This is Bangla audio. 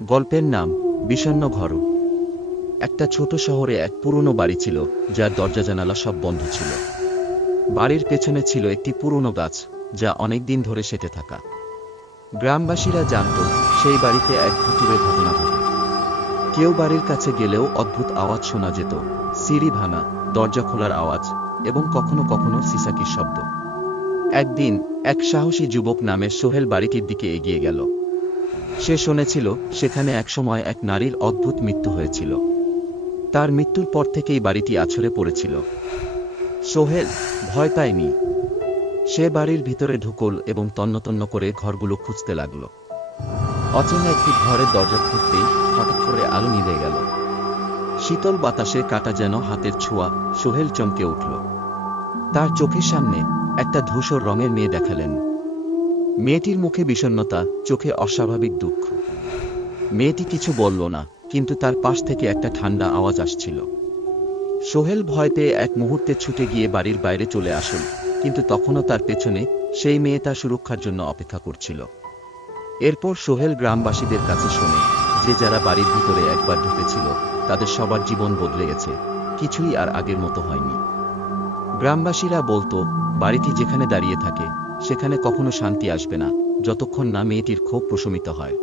গল্পের নাম বিষণ্ণ ঘর। একটা ছোট শহরে এক পুরনো বাড়ি ছিল, যার দরজা জানালা সব বন্ধ ছিল। বাড়ির পেছনে ছিল একটি পুরনো গাছ, যা অনেক দিন ধরে সেটে থাকা। গ্রামবাসীরা জানত সেই বাড়িতে এক ভুতুড়ে ঘটনা ঘটে। কেউ বাড়ির কাছে গেলেও অদ্ভুত আওয়াজ শোনা যেত, সিঁড়ি ভাঙা, দরজা খোলার আওয়াজ, এবং কখনো কখনো সিসাকির শব্দ। একদিন এক সাহসী যুবক নামে সোহেল বাড়িটির দিকে এগিয়ে গেল। সে শুনেছিল সেখানে একসময় এক নারীর অদ্ভুত মৃত্যু হয়েছিল। তার মৃত্যুর পর থেকেই বাড়িটি আছড়ে পড়েছিল। সোহেল ভয় পায়নি। সে বাড়ির ভিতরে ঢুকল এবং তন্নতন্ন করে ঘরগুলো খুঁজতে লাগল। অচেনা একটি ঘরের দরজা খুলতেই হঠাৎ করে আলো নিভে গেল। শীতল বাতাসে কাটা যেন হাতের ছোঁয়া। সোহেল চমকে উঠল। তার চোখের সামনে একটা ধূসর রঙের মেয়ে দেখালেন। মেয়েটির মুখে বিষণ্ণতা, চোখে অস্বাভাবিক দুঃখ। মেয়েটি কিছু বলল না, কিন্তু তার পাশ থেকে একটা ঠান্ডা আওয়াজ আসছিল। সোহেল ভয় পেয়ে এক মুহূর্তে ছুটে গিয়ে বাড়ির বাইরে চলে আসল, কিন্তু তখনও তার পেছনে সেই মেয়ে তার সুরক্ষার জন্য অপেক্ষা করছিল। এরপর সোহেল গ্রামবাসীদের কাছে শোনে যে যারা বাড়ির ভিতরে একবার ঢুকেছিল তাদের সবার জীবন বদলে গেছে, কিছুই আর আগের মতো হয়নি। গ্রামবাসীরা বলতো বাড়িটি যেখানে দাঁড়িয়ে থাকে সেখানে কখনো শান্তি আসবে না, যতক্ষণ না মেয়েটির ক্ষোভ প্রশমিত হয়।